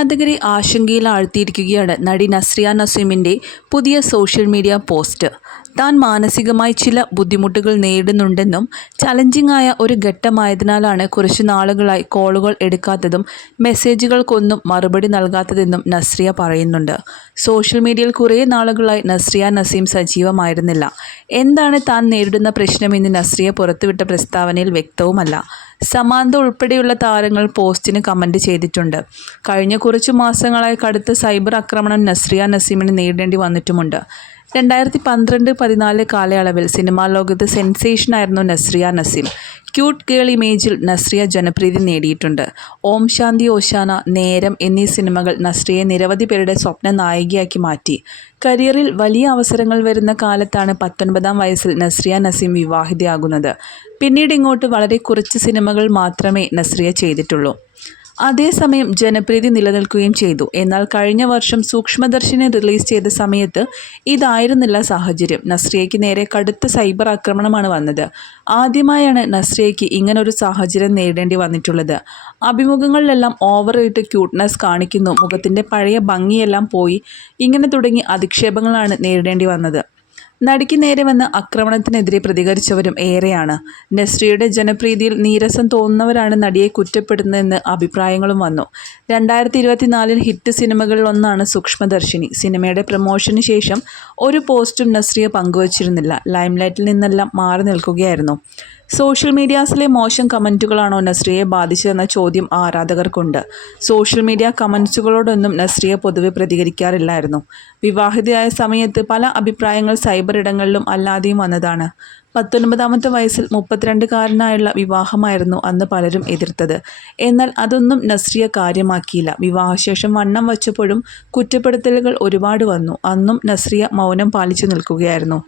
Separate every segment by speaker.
Speaker 1: ആരാധകരെ ആശങ്കയിൽ ആഴ്ത്തിയിരിക്കുകയാണ് നടി നസ്രിയ നസീമിന്റെ പുതിയ സോഷ്യൽ മീഡിയ പോസ്റ്റ്. താൻ മാനസികമായി ചില ബുദ്ധിമുട്ടുകൾ നേരിടുന്നുണ്ടെന്നും ചലഞ്ചിങ് ആയ ഒരു ഘട്ടമായതിനാലാണ് കുറച്ച് നാളുകളായി കോളുകൾ എടുക്കാത്തതും മെസ്സേജുകൾക്കൊന്നും മറുപടി നൽകാത്തതെന്നും നസ്രിയ പറയുന്നുണ്ട്. സോഷ്യൽ മീഡിയയിൽ കുറേ നാളുകളായി നസ്രിയ നസീം സജീവമായിരുന്നില്ല. എന്താണ് താൻ നേരിടുന്ന പ്രശ്നമെന്ന് നസ്രിയ പുറത്തുവിട്ട പ്രസ്താവനയിൽ വ്യക്തവുമല്ല. സമാന്ത ഉൾപ്പെടെയുള്ള താരങ്ങൾ പോസ്റ്റിന് കമന്റ് ചെയ്തിട്ടുണ്ട്. കഴിഞ്ഞ കുറച്ച് മാസങ്ങളായി കടുത്ത സൈബർ ആക്രമണം നസ്രിയ നസീമിന് നേരിടേണ്ടി വന്നിട്ടുമുണ്ട്. രണ്ടായിരത്തി പന്ത്രണ്ട് പതിനാല് കാലയളവിൽ സിനിമാ ലോകത്ത് സെൻസേഷനായിരുന്നു നസ്രിയ നസീം. ക്യൂട്ട് ഗേൾ ഇമേജിൽ നസ്രിയ ജനപ്രീതി നേടിയിട്ടുണ്ട്. ഓം ശാന്തി ഓശാന നേരം എന്നീ സിനിമകൾ നസ്രിയെ നിരവധി പേരുടെ സ്വപ്ന നായികയാക്കി മാറ്റി. കരിയറിൽ വലിയ അവസരങ്ങൾ വരുന്ന കാലത്താണ് പത്തൊൻപതാം വയസ്സിൽ നസ്രിയ നസീം വിവാഹിതയാകുന്നത്. പിന്നീട് ഇങ്ങോട്ട് വളരെ കുറച്ച് സിനിമകൾ മാത്രമേ നസ്രിയ ചെയ്തിട്ടുള്ളൂ. അതേസമയം ജനപ്രീതി നിലനിൽക്കുകയും ചെയ്തു. എന്നാൽ കഴിഞ്ഞ വർഷം സൂക്ഷ്മദർശിനി റിലീസ് ചെയ്ത സമയത്ത് ഇതായിരുന്നില്ല സാഹചര്യം. നസ്രിയയ്ക്ക് നേരെ കടുത്ത സൈബർ ആക്രമണമാണ് വന്നത്. ആദ്യമായാണ് നസ്രിയയ്ക്ക് ഇങ്ങനൊരു സാഹചര്യം നേരിടേണ്ടി വന്നിട്ടുള്ളത്. അഭിമുഖങ്ങളിലെല്ലാം റേറ്റ് ക്യൂട്ട്നെസ് കാണിക്കുന്നു. മുഖത്തിന്റെ പഴയ ഭംഗിയെല്ലാം പോയി. ഇങ്ങനെ തുടങ്ങി അധിക്ഷേപങ്ങളാണ് നേരിടേണ്ടി വന്നത്. നടിക്ക് നേരെ വന്ന് ആക്രമണത്തിനെതിരെ പ്രതികരിച്ചവരും ഏറെയാണ്. നസ്രിയുടെ ജനപ്രീതിയിൽ നീരസം തോന്നുന്നവരാണ് നടിയെ കുറ്റപ്പെടുന്നതെന്ന് അഭിപ്രായങ്ങളും വന്നു. രണ്ടായിരത്തി ഇരുപത്തിനാലിൽ ഹിറ്റ് സിനിമകളിൽ ഒന്നാണ് സൂക്ഷ്മദർശിനി. സിനിമയുടെ പ്രമോഷന് ശേഷം ഒരു പോസ്റ്റും നസ്രിയ പങ്കുവച്ചിരുന്നില്ല. ലൈംലൈറ്റിൽ നിന്നെല്ലാം മാറി നിൽക്കുകയായിരുന്നു. സോഷ്യൽ മീഡിയാസിലെ മോശം കമന്റുകളാണോ നസ്രിയയെ ബാധിച്ചതെന്ന ചോദ്യം ആരാധകർക്കുണ്ട്. സോഷ്യൽ മീഡിയ കമൻസുകളോടൊന്നും നസ്രിയ പൊതുവെ പ്രതികരിക്കാറില്ലായിരുന്നു. വിവാഹിതയായ സമയത്ത് പല അഭിപ്രായങ്ങൾ സൈബർ ഇടങ്ങളിലും അല്ലാതെയും വന്നതാണ്. പത്തൊൻപതാമത്തെ വയസ്സിൽ മുപ്പത്തിരണ്ടുകാരനായുള്ള വിവാഹമായിരുന്നു അന്ന് പലരും എതിർത്തത്. എന്നാൽ അതൊന്നും നസ്രിയ കാര്യമാക്കിയില്ല. വിവാഹശേഷം വണ്ണം വച്ചപ്പോഴും കുറ്റപ്പെടുത്തലുകൾ ഒരുപാട് വന്നു. അന്നും നസ്രിയ മൗനം പാലിച്ചു നിൽക്കുകയായിരുന്നു.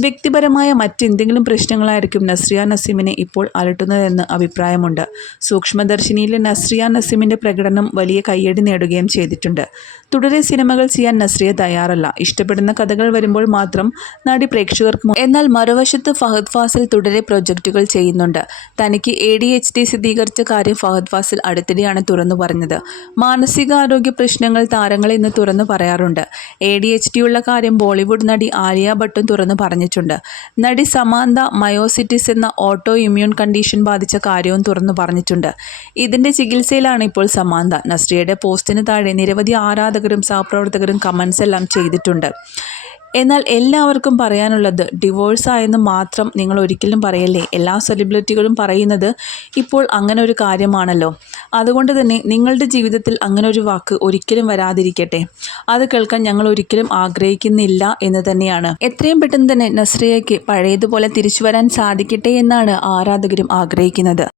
Speaker 1: വ്യക്തിപരമായ മറ്റെന്തെങ്കിലും പ്രശ്നങ്ങളായിരിക്കും നസ്രിയ നസീമിനെ ഇപ്പോൾ അലട്ടുന്നതെന്ന് അഭിപ്രായമുണ്ട്. സൂക്ഷ്മദർശിനിയിലെ നസ്രിയ നസീമിന്റെ പ്രകടനം വലിയ കയ്യടി നേടുകയും ചെയ്തിട്ടുണ്ട്. തുടരെ സിനിമകൾ ചെയ്യാൻ നസ്രിയ തയ്യാറല്ല. ഇഷ്ടപ്പെടുന്ന കഥകൾ വരുമ്പോൾ മാത്രം നടി പ്രേക്ഷകർക്ക് എന്നാൽ മറുവശത്ത് ഫഹദ് ഫാസിൽ തുടരെ പ്രൊജക്റ്റുകൾ ചെയ്യുന്നുണ്ട്. തനിക്ക് എ ഡി എച്ച് ഡി സ്ഥിരീകരിച്ച കാര്യം ഫഹദ് ഫാസിൽ അടുത്തിടെയാണ് തുറന്നു പറഞ്ഞത്. മാനസികാരോഗ്യ പ്രശ്നങ്ങൾ താരങ്ങൾ ഇന്ന് തുറന്നു പറയാറുണ്ട്. എ ഡി എച്ച് ഡി ഉള്ള കാര്യം ബോളിവുഡ് നടി ആലിയ ഭട്ടും തുറന്നു പറഞ്ഞിട്ടുണ്ട്. നടി സമാന്ത മയോസിറ്റിസ് എന്ന ഓട്ടോ ഇമ്മ്യൂൺ കണ്ടീഷൻ ബാധിച്ച കാര്യവും തുറന്നു പറഞ്ഞിട്ടുണ്ട്. ഇതിന്റെ ചികിത്സയിലാണ് ഇപ്പോൾ സമാന്ത. നസ്രിയയുടെ പോസ്റ്റിന് താഴെ നിരവധി ആരാധകരും സഹപ്രവർത്തകരും കമൻസ് എല്ലാം ചെയ്തിട്ടുണ്ട്. എന്നാൽ എല്ലാവർക്കും പറയാനുള്ളത് ഡിവോഴ്സ് ആയെന്ന് മാത്രം നിങ്ങൾ ഒരിക്കലും പറയല്ലേ? എല്ലാ സെലിബ്രിറ്റികളും പറയുന്നത് ഇപ്പോൾ അങ്ങനെ ഒരു കാര്യമാണല്ലോ. അതുകൊണ്ട് തന്നെ നിങ്ങളുടെ ജീവിതത്തിൽ അങ്ങനെ ഒരു വാക്ക് ഒരിക്കലും വരാതിരിക്കട്ടെ. അത് കേൾക്കാൻ ഞങ്ങൾ ഒരിക്കലും ആഗ്രഹിക്കുന്നില്ല എന്ന് തന്നെയാണ്. എത്രയും പെട്ടെന്ന് തന്നെ നസ്രിയയ്ക്ക് പഴയതുപോലെ തിരിച്ചു വരാൻ സാധിക്കട്ടെ എന്നാണ് ആരാധകരും ആഗ്രഹിക്കുന്നത്.